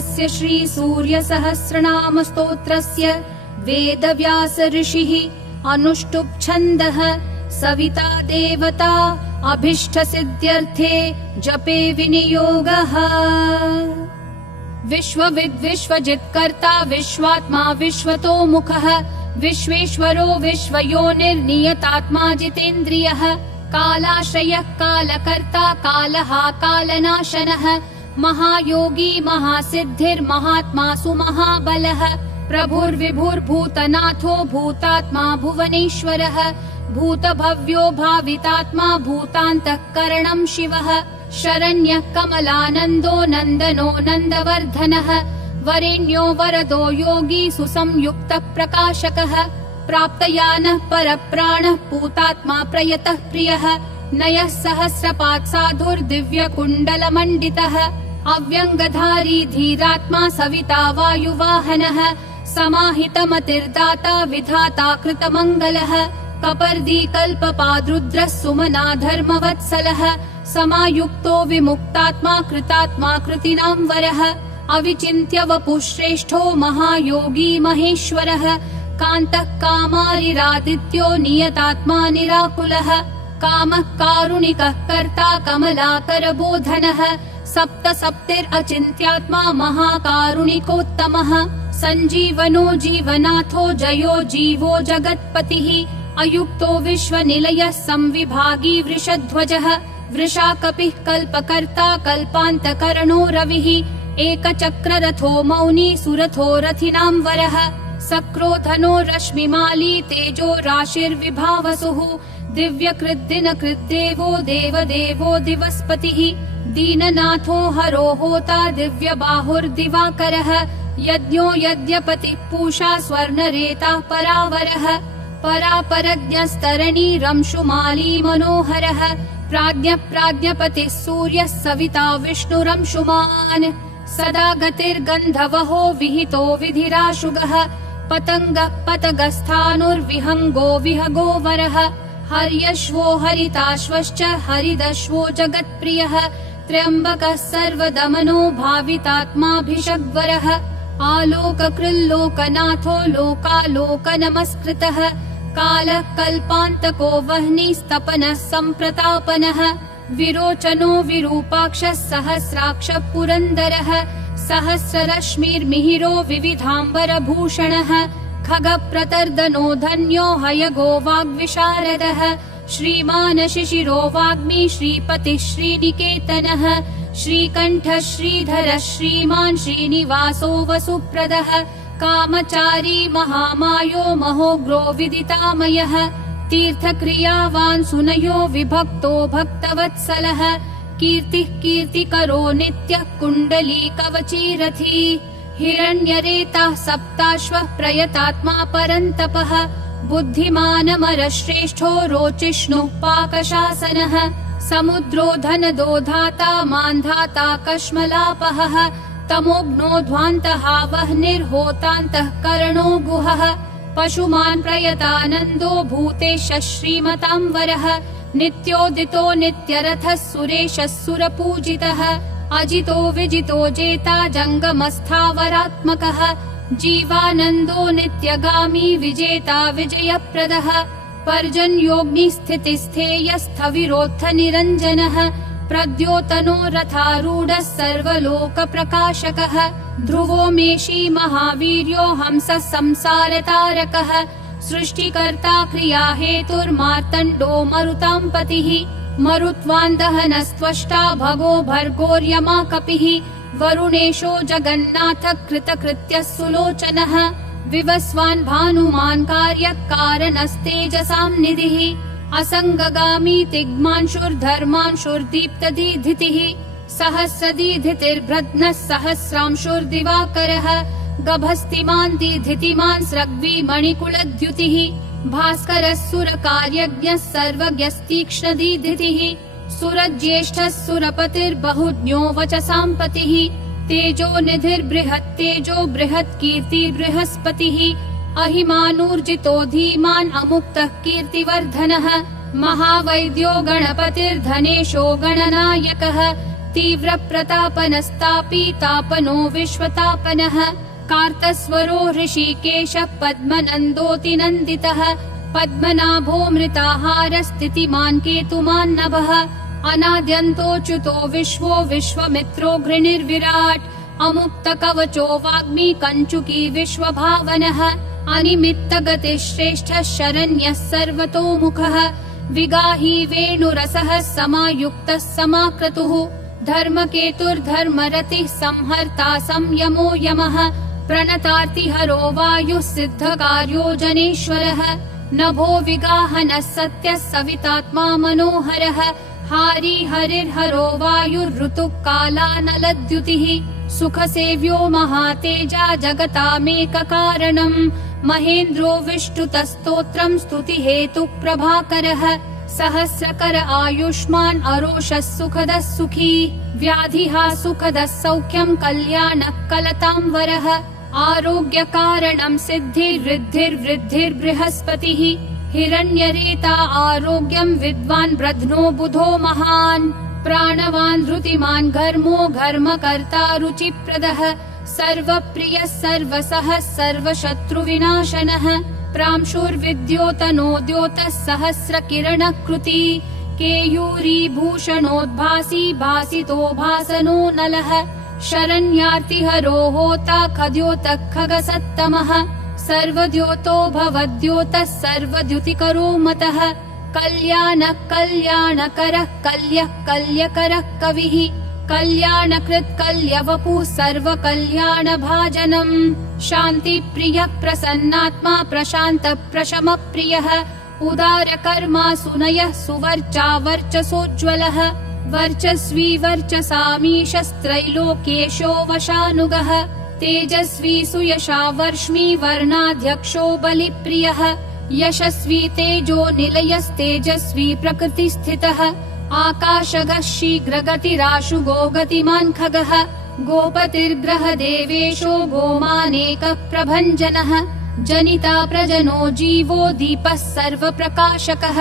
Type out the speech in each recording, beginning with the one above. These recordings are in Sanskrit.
अस्य श्री सूर्य सहस्रनाम स्तोत्रस्य वेदव्यास ऋषिः अनुष्टुप् छन्दः सविता देवता अभीष्ट सिद्ध्यर्थे जपे विनियोगः। विश्वविद् विश्वजित् कर्ता विश्वात्मा विश्वतोमुखः विश्वेश्वरो विश्वयोनिर्नियतात्मा जितेन्द्रियः कालाश्रयः कालकर्ता कालः कालनाशनः महायोगी महासिद्धिर्महात्मा सुमहाबलः प्रभुर्विभुर्भूतनाथो भूतात्मा भुवनेश्वरः भूतभव्यो भावितात्मा भूतान्तःकरणं शिवः शरण्यः कमलानन्दो नन्दनो नन्दवर्धनः वरेण्यो वरदो योगी सुसंयुक्तः प्रकाशकः प्राप्तयानः परप्राणः पूतात्मा प्रयतः प्रियः नयः सहस्रपात् साधुर्दिव्यकुण्डलमण्डितः अव्यङ्गधारी धीरात्मा सविता वायुवाहनः समाहितमतिर्दाता विधाता कृतमङ्गलः कपर्दी कल्पपाद्रुद्रः सुमना धर्मवत्सलः समायुक्तो विमुक्तात्मा कृतात्मा कृतिनां वरः अविचिन्त्य वपुश्रेष्ठो महायोगी महेश्वरः कान्तः कामारिरादित्यो नियतात्मा निराकुलः कामः कारुणिकः कर्ता कमलाकरबोधनः सप्त सप्तिरचिन्त्यात्मा महाकारुणिकोत्तमः सञ्जीवनो जीवनाथो जयो जीवो जगत्पतिः अयुक्तो विश्वनिलयः संविभागी वृषध्वजः वृषाकपिः कल्पकर्ता कल्पान्तकरणो रविः एकचक्ररथो मौनी सुरथो रथिनां वरः सक्रोधनो रश्मिमाली तेजो राशिर्विभावसुः दिव्यकृद्दिनकृद्देवो देवदेवो दिवस्पतिः दीननाथो हरो होता दिव्यबाहुर्दिवाकरः यज्ञो यज्ञपतिः पूषा स्वर्णरेता परावरः परापरज्ञस्तरणी रंशुमाली मनोहरः प्राज्ञः प्राज्ञपतिः सूर्यः सविता विष्णुरंशुमान् सदा गतिर्गन्धवहो विहितो विधिराशुगः पतङ्गः पतगस्थानुर्विहङ्गो विहगो वरः हर्यश्वो हरिताश्वश्च हरिदश्वो जगत्प्रियः त्र्यम्बकः सर्वदमनो भावितात्माभिषग्वरः आलोककृल्लोकनाथो लोकालोकनमस्कृतः कालः कल्पान्तको वह्निस्तपनः सम्प्रतापनः विरोचनो विरूपाक्षः सहस्राक्षः पुरन्दरः सहस्ररश्मिर्मिहिरो विविधाम्बरभूषणः खगप्रतर्दनो धन्यो हयगो वाग्विशारदः श्रीमान् शिशिरो वाग्मी श्रीपतिः श्रीनिकेतनः श्रीकण्ठः श्रीधरः श्रीमान् श्रीनिवासो वसुप्रदः कामचारी महामायो महोग्रो विदितामयः तीर्थक्रियावान् सुनयो विभक्तो भक्तवत्सलः कीर्तिः कीर्तिकरो नित्यः कुण्डली कवचीरथी हिरण्यरेताः सप्ताश्वः प्रयतात्मा परन्तपः बुद्धिमानमरश्रेष्ठो रोचिष्णुः पाकशासनः समुद्रो धनदो धाता मान्धाता कश्मलापहः तमोघ्नो ध्वान्तः वह्निर्होतान्तः करणो गुहः पशुमान् प्रयतानन्दो भूतेशः श्रीमतां वरः नित्योदितो नित्यरथः सुरेशः सुरपूजितः अजितो विजितो जेता जङ्गमस्थावरात्मकः जीवानन्दो नित्यगामी विजेता विजयप्रदः पर्जन्योऽग्निस्थितिस्थेयस्थविरोत्थ निरञ्जनः प्रद्योतनो रथारूढः सर्वलोकप्रकाशकः ध्रुवो मेषी महावीर्यो हंसः संसारतारकः सृष्टिकर्ता क्रियाहेतुर्मार्तण्डो मरुतां पतिः मरुत्वान्दहनस्त्वष्टा भगो भर्गोर्यमा कपिः वरुणेशो जगन्नाथः कृतकृत्यः सुलोचनः विवस्वान् भानुमान् कार्यः कारणस्तेजसां निधिः असङ्गगामी तिग्मांशुर्धर्मांशुर्दीप्तदीधितिः सहस्रदीधितिर्भ्रद्नः सहस्रांशुर्दिवाकरः गभस्तिमान् दीधितिमान् स्रग्वी मणिकुलद्युतिः भास्करः सुरकार्यज्ञः सर्वज्ञस्तीक्ष्णदीधितिः सुरज्येष्ठः सुरपतिर्बहुज्ञो वचसां पतिः तेजो निधिर्बृहत्तेजो बृहत्कीर्ति बृहस्पतिः अहिमानूर्जितो धीमान् अमुक्तः कीर्तिवर्धनः महावैद्यो गणपतिर्धनेशो गणनायकः तीव्र प्रतापनस्तापी तापनो विश्वतापनः कार्तस्वरो ऋषिकेश पद्मनन्दोऽतिनन्दितः पद्मनाभोऽमृताहारस्थितिमान् केतुमान् नभः अनाद्यन्तोऽच्युतो विश्वो विश्वमित्रो घृणिर्विराट् अमुक्तकवचो वाग्मी कञ्चुकी विश्वभावनः अनिमित्तगतिश्रेष्ठः शरण्यः सर्वतोमुखः विगाही वेणुरसः समायुक्तः समाक्रतुः धर्मकेतुर्धर्मरतिः संहर्ता संयमो यमः प्रणतार्तिहरो वायुः सिद्धकार्यो जनेश्वरः नभो विगाहनः सत्यः सवितात्मा मनोहरः हारी हरिर्हरो वायुर्ऋतुः कालानलद्युतिः सुखसेव्यो महातेजा जगतामेककारणम् महेन्द्रो विष्णुतस्तोत्रम् स्तुतिहेतुः प्रभाकरः सहस्रकर आयुष्मान् अरोषः सुखदः सुखी व्याधिहा सुखदः सौख्यम् कल्याणः कलतां वरः आरोग्यकारणम् सिद्धिर्वृद्धिर्बृहस्पतिः हिरण्यरेता आरोग्यम् विद्वान् ब्रध्नो बुधो महान् प्राणवान् धृतिमान् घर्मो घर्मकर्ता रुचिप्रदः सर्वप्रियः सर्वसः सर्वशत्रुविनाशनः प्रांशुर्विद्योतनोद्योतः सहस्रकिरणकृती केयूरीभूषणोद्भासी भासितो भासनो नलः शरण्यार्तिहरो होता खद्योतः खगसत्तमः सर्वद्योतो भवद्योतः सर्वद्युतिकरो मतः कल्याणः कल्याणकरः कल्यः कल्यकरः कविः कल्याणकृत् कल्यवपुः सर्वकल्याणभाजनम् शान्तिप्रियः प्रसन्नात्मा प्रशान्तः प्रशमप्रियः उदारकर्मा सुनयः सुवर्चा वर्चसोज्ज्वलः वर्चस्वी वर्चसामीशस्त्रैलोक्येशो वशानुगः तेजस्वी सुयशा वर्ष्मी वर्णाध्यक्षो बलिप्रियः यशस्वी तेजो निलयस्तेजस्वी प्रकृतिस्थितः आकाशगः शीघ्रगतिराशु गोगतिमान् खगः गोपतिर्ग्रह देवेशो गोमानेकः प्रभञ्जनः जनिता प्रजनो जीवो दीपः सर्वप्रकाशकः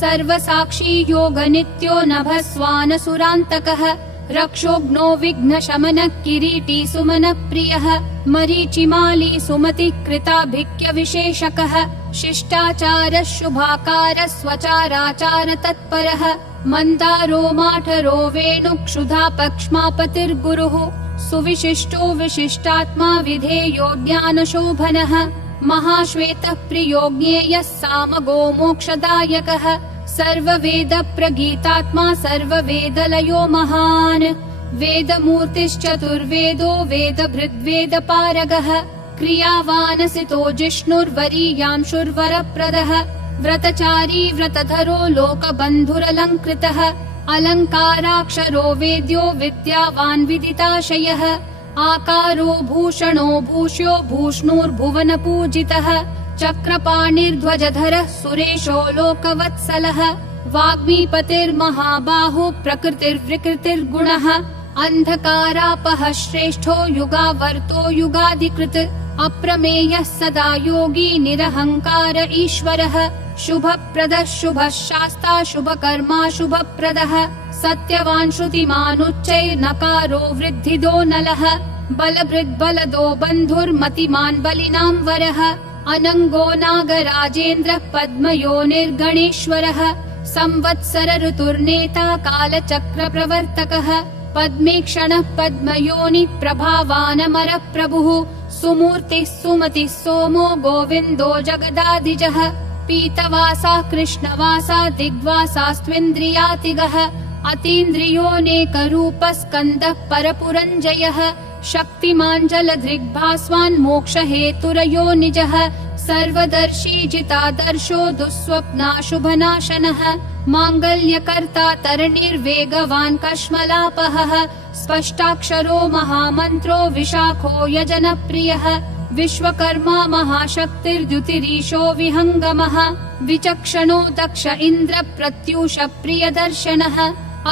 सर्वसाक्षी योगनित्यो नभस्वानसुरान्तकः रक्षोघ्नो विघ्नशमनः किरीटी सुमनप्रियः मरीचिमाली सुमतिः कृताभिक्यविशेषकः शिष्टाचारः शुभाकारः स्वचाराचार तत्परः मन्दारो माठरो वेणुक्षुधा पक्ष्मापतिर्गुरुः सुविशिष्टो विशिष्टात्मा विधेयो ज्ञानशोभनः महाश्वेतः प्रियो ज्ञेयः सामगो मोक्षदायकः सर्ववेदप्रगीतात्मा सर्ववेदलयो महान् वेदमूर्तिश्चतुर्वेदो वेदभृद्वेदपारगः क्रियावानसितो जिष्णुर्वरीयांशुर्वरप्रदः व्रतचारी व्रतधरो लोकबन्धुरलङ्कृतः अलङ्काराक्षरो वेद्यो विद्यावान् विदिताशयः आकारो भूषणो भूष्यो भूष्णुर्भुवनपूजितः चक्रपाणिर्ध्वजधरः सुरेशो लोकवत्सलः वाग्मीपतिर्महाबाहो प्रकृतिर्विकृतिर्गुणः अन्धकारापः श्रेष्ठो युगावर्तो युगाधिकृत् अप्रमेयः सदा योगी निरहङ्कार ईश्वरः शुभप्रदः शुभः शास्ता शुभकर्मा शुभप्रदः सत्यवान् श्रुतिमानुच्चैर्नकारो वृद्धिदो नलः बलभृद्बलदो बन्धुर्मतिमान् बलिनां वरः अनङ्गो नागराजेन्द्रः पद्मयोनिर्गणेश्वरः संवत्सर ऋतुर्नेता कालचक्रप्रवर्तकः पद्मेक्षणः पद्मयोनि प्रभावानमरः प्रभुः सुमूर्तिः सुमतिः सोमो गोविन्दो जगदाधिजः पीतवासा कृष्णवासा दिग्वासास्त्विन्द्रियातिगः अतीन्द्रियोऽनेकरूपः स्कन्दः परपुरञ्जयः शक्तिमान् जलधृग्भास्वान् मोक्षहेतुरयो निजः सर्वदर्शी जितादर्शो दुःस्वप्नाशुभनाशनः माङ्गल्यकर्ता तरणिर्वेगवान् कश्मलापहः स्पष्टाक्षरो महामन्त्रो विशाखो यजनप्रियः विश्वकर्मा महाशक्तिर्द्युतिरीशो विहङ्गमः विचक्षणो दक्ष इन्द्र प्रत्यूष प्रियदर्शनः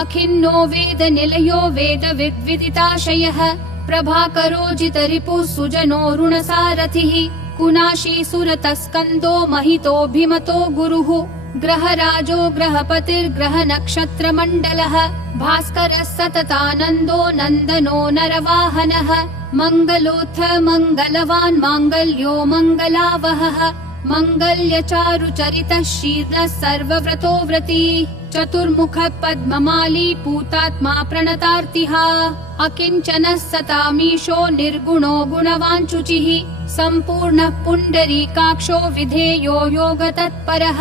अखिन्नो वेद निलयो वेद विद्विदिताशयः प्रभाकरो जितरिपुः सुजनो ऋणसारथिः कुनाशी सुरतस्कन्दो महितोऽभिमतो गुरुः ग्रहराजो ग्रहपतिर्ग्रहनक्षत्रमण्डलः भास्करः सततानन्दो नन्दनो नरवाहनः मङ्गलोऽथ मङ्गलवान् माङ्गल्यो मङ्गलावहः मङ्गल्यचारुचरितः शीर्णः सर्वव्रतो व्रती चतुर्मुखः पद्ममाली पूतात्मा प्रणतार्तिः अकिञ्चनः सतामीशो निर्गुणो गुणवान् शुचिः सम्पूर्णः पुण्डरीकाक्षो विधेयो योगतत्परः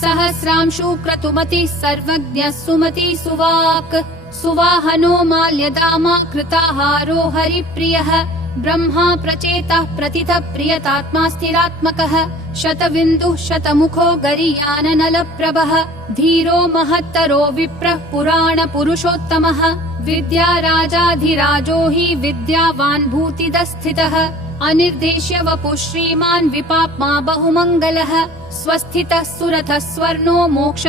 सहस्रांशु क्रतुमतिः सर्वज्ञः सुमतिः सुवाक् सुवाहनो माल्यदामा कृताहारो हरिप्रियः ब्रह्मा प्रचेतः प्रतितः प्रियतात्मा स्थिरात्मकः शतबिन्दुः शतमुखो गरियाननलप्रभः धीरो महत्तरो विप्रः पुराणपुरुषोत्तमः विद्याराजाधिराजो हि विद्यावान् भूतिदस्थितः अनिर्देश्य वपुः श्रीमान् विपाप्मा बहुमङ्गलः स्वस्थितः सुरथः स्वर्णो मोक्ष